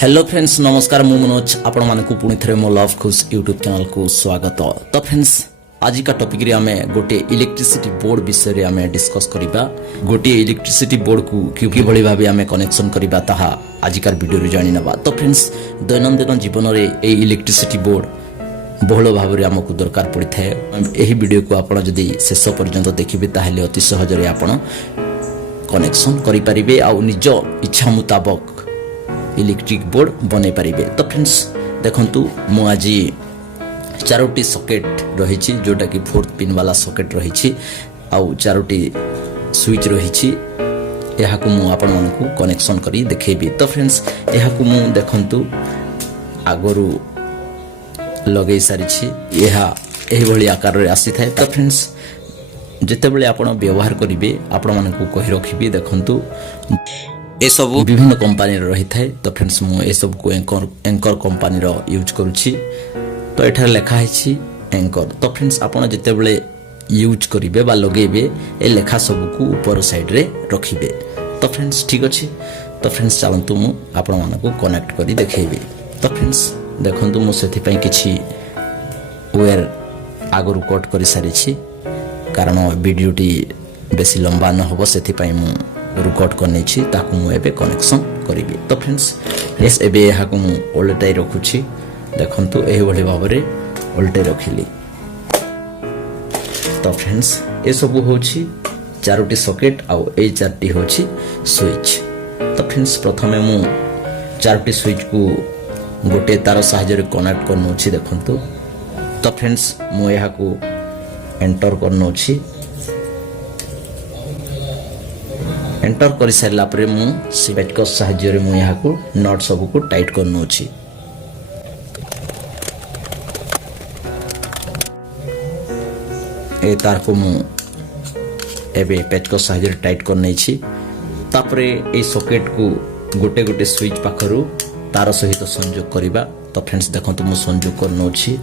Hello friends नमस्कार मु मनोज आपण मानकु पुणी थरे मो लव खुश यूट्यूब चैनल को स्वागत। तो फ्रेंड्स आज का टॉपिक रे आमे गोटे इलेक्ट्रिसिटी बोर्ड विषय रे आमे डिस्कस करिबा। गोटे इलेक्ट्रिसिटी बोर्ड को किबि भली भाबे आमे कनेक्शन करिबा ताहा आज का वीडियो रे जानि नबा। तो फ्रेंड्स दैनंदिन जीवन रे ए इलेक्ट्रिसिटी बोर्ड बहुल भाव में आमको दरकार पड़ी थाए। यही वीडियो को आपण जदि शेष पर्यंत देखिबे ताहेले अति सहज रे आपण कनेक्शन करि परिबे आ निज इच्छा मुताबिक इलेक्ट्रिक बोर्ड बने पारिबे। तो फ्रेंड्स देखंतु मु आज चारोटी सॉकेट रही जोटा कि 4th पिन वाला सॉकेट रही आउ चारोटी स्विच रही यहा को मु आपण मानकु कनेक्शन करी देखेबी। तो फ्रेंड्स यहा को मु देखंतु आगरु लगे सारी यहा एही भली आकार रे आसी थाए। तो फ्रेंड्स जेते बेले आपण व्यवहार करिवे आपण मानकु कहि रखिबी देखंतु ए सब विभिन्न कंपनी रही थाए। तो फ्रेंड्स मु ए सब को एंकर कंपनी रो यूज करूची। तो एठार लेखा है एंकर। तो फ्रेंड्स आपण जेते बेले यूज करिवे बा लगेबे ए लेखा सब को ऊपर साइड रे रखिबे। तो फ्रेंड्स ठीक अछि। तो फ्रेंड्स चलंतु मु आपण मानकु कनेक्ट करी देखेबे। तो फ्रेंड्स देखंतु मु सेथि पई किछि वायर आगरु कट करि सारी छी कारण वीडियोटी बेसी लंबा न होबो सेथि पई मु रिकॉर्ड करने छी ताकू मु एबे कनेक्शन करिबी। तो फ्रेंड्स यस एबे यहा को मु ओल्टाई रखुछी देखंतु एही भली भाबरे ओल्टाई रखिली। तो फ्रेंड्स ए सब होछि चारोटी सॉकेट आ ए चारटी होछि स्विच। तो फ्रेंड्स प्रथमे मु चारोटी स्विच को गोटे तार सहायता रे कनेक्ट करनो छी देखंतु। तो फ्रेंड्स मु यहा को एंटर करनो छी। एंटर कर सारा पर मुझे पेचकस साहाय्य मु यहाँ को नट सब को टाइट करनो छी। ए तार को मु एबे पेचकस साहाय्य टाइट करने छी। तापरे ए सॉकेट को गोटे गोटे स्विच पाखरु तार सहित संयोग करिबा। तो फ्रेंड्स देखंतु मु संयोग करनो छी।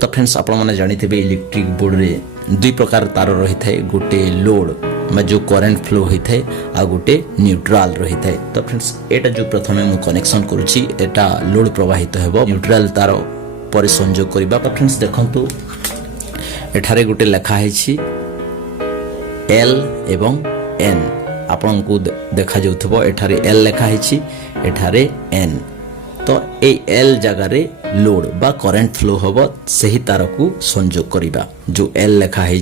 तो फ्रेंड्स आपण माने जानिथिबे इलेक्ट्रिक बोर्ड रे दुई प्रकार तार रही थाए। गोटे लोड में जो करंट फ्लो होई थाए आ गोटे न्यूट्रल रही थाए। तो फ्रेंड्स एटा जो प्रथमे मु कनेक्शन करूची एटा लोड प्रवाहित हेबो न्यूट्रल तार पर संयोग करिबा। तो फ्रेंड्स देखंतु एठारे गोटे लेखा है एल एवं एन आपण को देखा जाउथबो एठारे एल लेखा है एठारे एन। तो ए एल जगह रे लोड बा करंट फ्लो होबो सही तार को संयोग करिबा जो एल लेखा है।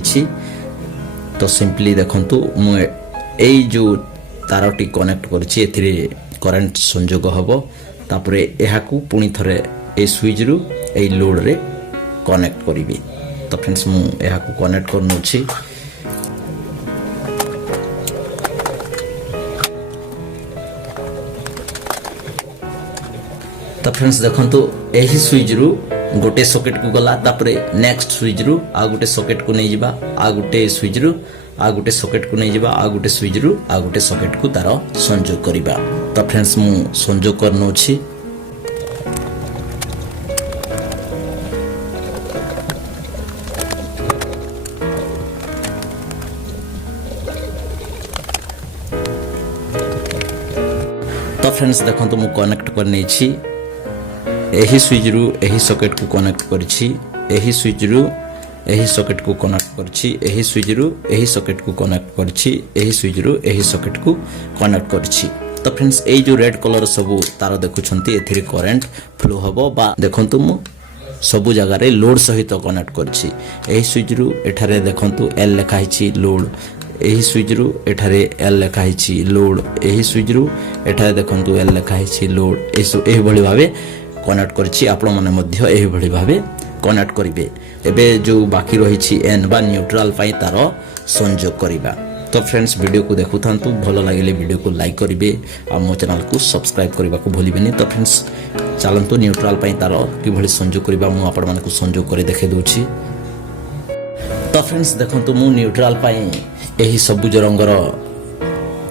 तो सिंपली देखंतु मु ए जो तारटी कनेक्ट करछि एथिरे करंट संयोग होबो तापरे एहा को पुनी थरे ए स्विच रु ए लोड रे कनेक्ट करिबी। तो फ्रेंड्स मु एहा को कनेक्ट करनो छी। तो फ्रेंड्स देखंतु एही स्विच रु गोटे सॉकेट को गला तापरे नेक्स्ट स्विच रु आ गोटे सॉकेट को नै जिबा आ गोटे स्विच रु आ गोटे सॉकेट को नै जिबा आ गोटे स्विच रु आ गोटे सॉकेट को तार संयोग करिबा। तो फ्रेंड्स मु संयोग करनो छी। तो फ्रेंड्स देखंतु मु कनेक्ट करने छी। एही स्विच रु एही सॉकेट को कनेक्ट करछि एही स्विच रु एही सॉकेट को कनेक्ट करछि एही स्विच रु एही सॉकेट को कनेक्ट करछि एही स्विच रु एही सॉकेट को कनेक्ट करछि। तो फ्रेंड्स ए जो रेड कलर सब तार देखुछंती एथिरे करंट फ्लो हबो बा देखंतु मु सब जगह रे लोड सहित कनेक्ट करछि। एही स्विच रु एठारे देखंतु एल लेखा हिछि लोड एही स्विच रु एठारे एल लेखा हिछि लोड एही स्विच रु एठारे देखंतु एल लेखा हिछि लोड एही भली भाबे कनेक्ट करछि। आपण माने मध्य एही भली भाबे कनेक्ट करिवे। एबे जो बाकी रहिछि एन बा न्यूट्रल पई तार संयोग करिबा। तो फ्रेंड्स वीडियो को देखुथांतु भलो लागिले वीडियो को लाइक करिवे आ मो चैनल को सब्सक्राइब करबा को भूलिबेनी। तो फ्रेंड्स चलंतु न्यूट्रल पई तार कि भली संयोग करिबा मु आपण माने को संयोग करि देखे दोछि। तो फ्रेंड्स देखंतु मु न्यूट्रल पई एही सबुज रंगर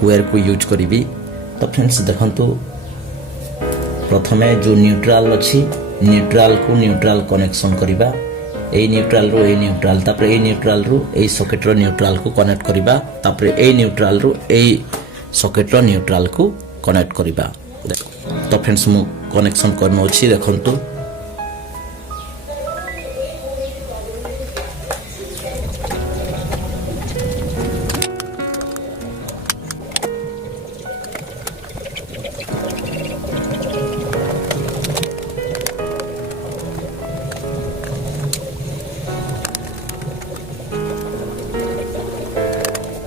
वायर को यूज करिबी। तो फ्रेंड्स देखंतु प्रथमे जो न्यूट्रल अछि न्यूट्रल को न्यूट्रल कनेक्शन करिबा एई न्यूट्रल रो एई न्यूट्रल तापर एई न्यूट्रल रो एई सॉकेट रो न्यूट्रल को कनेक्ट करिबा तापर एई न्यूट्रल रो एई सॉकेट रो न्यूट्रल को कनेक्ट करिबा तो फ्रेंड्स मु कनेक्शन करनो अछि देखंतु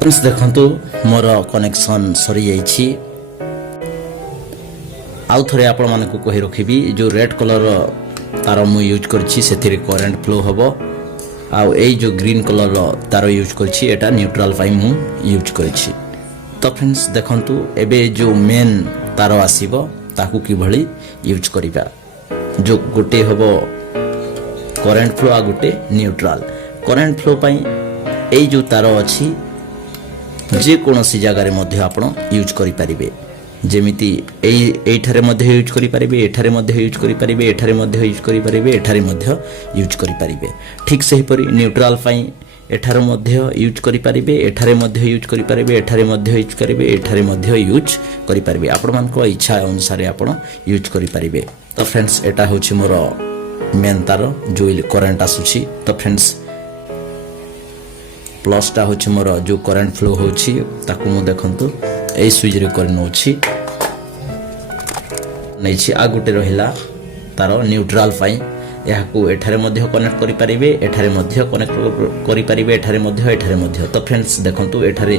फ्रेंड्स देखंतु मोर कनेक्शन सरी जाइछि आउ थरे आपण मानकु कहि रखिबी जो रेड कलर तार मु यूज करछि सेथिरे करंट फ्लो हबो आउ एई जो ग्रीन कलर तार यूज करछि एटा न्यूट्रल फाइ मु यूज करछि तो फ्रेंड्स देखंतु एबे जो मेन तार आसीबो ताकू कि भली यूज करिबा जो गोटे हबो करंट फ्लो आ गोटे न्यूट्रल करंट फ्लो पई एई जो तार अछि जे कोनोसी जगह रे मध्ये आपण यूज करि परिबे जेमिति एठारे मध्ये यूज करि परिबे एठारे मध्ये यूज करि परिबे एठारे मध्ये यूज करि परिबे एठारे मध्ये यूज करि परिबे ठीक सही परि न्यूट्रल फाइ एठारे मध्ये यूज करि परिबे एठारे मध्ये यूज करि परिबे एठारे मध्ये यूज करिबे एठारे मध्ये यूज करि परिबे आपण मानको इच्छा अनुसार आपण यूज करि परिबे तो फ्रेंड्स एटा होछि मोर मेन तार जो करंट आसुछि तो फ्रेंड्स प्लस टा होछि मोर जो करंट फ्लो होछि ताकू मु देखंतु ए स्विच रे करनो अछि नै छि आ गुटे रहिला तार न्यूट्रल फाइ याकू एठारे मध्ये कनेक्ट करि परिबे एठारे मध्ये कनेक्ट करि परिबे एठारे मध्ये तो फ्रेंड्स देखंतु एठारे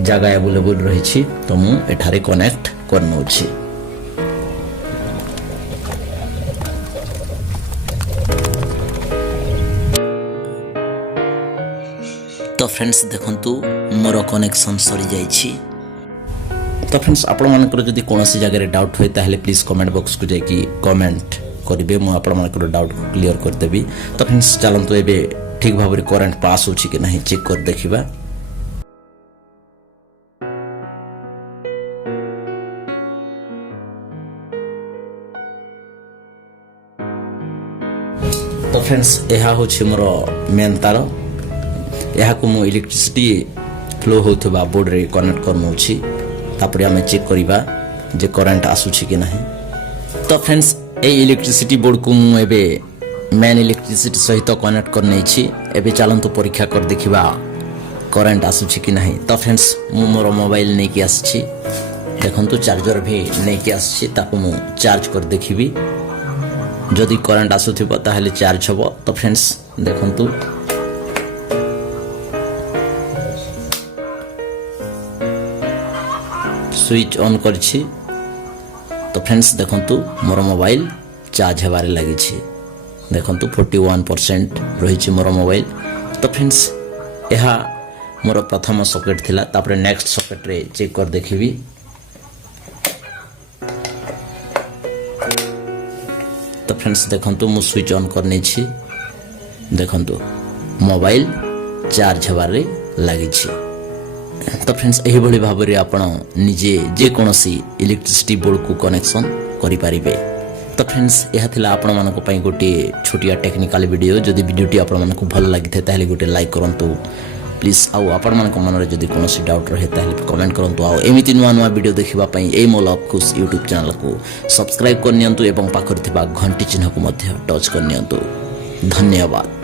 जगह अवेलेबल रहि छि तो मु एठारे कनेक्ट करनो अछि तो फ्रेंड्स देखंतु मोर कनेक्शन सरी जाइछि तो फ्रेंड्स आपण मानकर जदी कोनोसी जगह रे डाउट होय ताहले प्लीज कमेंट बॉक्स को जाकी कमेंट करिवे मु आपण मानकर डाउट को क्लियर कर देबी तो फ्रेंड्स चलंतु एबे ठीक भाबरे करंट पास होछि कि नहीं चेक कर देखिबा तो फ्रेंड्स एहा होछि मोर मेन तार याकू मु इलेक्ट्रिसिटी फ्लो होथबा बोर्ड रे कनेक्ट करनो छी तापरे हमें चेक करिबा जे करंट आसुछि कि नहीं तो फ्रेंड्स ए इलेक्ट्रिसिटी बोर्ड को मु एबे मेन इलेक्ट्रिसिटी सहित कनेक्ट करनै छी एबे चलंतु परीक्षा कर देखिबा करंट आसुछि कि नहीं तो फ्रेंड्स मु मोर मोबाइल नै कि आछि देखंतु चार्जर भी नै कि आछि ताको मु चार्ज कर देखिबी जदी करंट आसुथिबो ताहले चार्ज हबो तो फ्रेंड्स देखंतु स्विच ऑन करछि तो फ्रेंड्स देखंतु मोर मोबाइल चार्ज हेबारे लागि छी देखंतु 41% रही छी मोर मोबाइल तो फ्रेंड्स एहा मोर प्रथम सॉकेट थिला तापरे नेक्स्ट सॉकेट रे चेक कर देखिबी तो फ्रेंड्स देखंतु मु स्विच ऑन करनी छी देखंतु मोबाइल चार्ज हेबारे लागि छी तो फ्रेंड्स एही भली भाबरे आपण निजे जे कोनोसी इलेक्ट्रिसिटी बोर्ड को कनेक्शन करि परिबे तो फ्रेंड्स एहा थिला आपण मानको पई गोटे छोटिया टेक्निकल वीडियो जदी वीडियोटी आपण मानको भल लागिथे ताहले गोटे लाइक करंतु प्लीज आउ आपण मानको मनरे जदी कोनोसी डाउट रहे ताहले कमेंट करंतु आउ एमिति नुवा नुवा वीडियो देखिबा पई ए मो लव खुश YouTube चैनल को सब्सक्राइब कर नियंतु एवं पाखर थिबा घंटी चिन्ह को मध्य टच कर नियंतु धन्यवाद।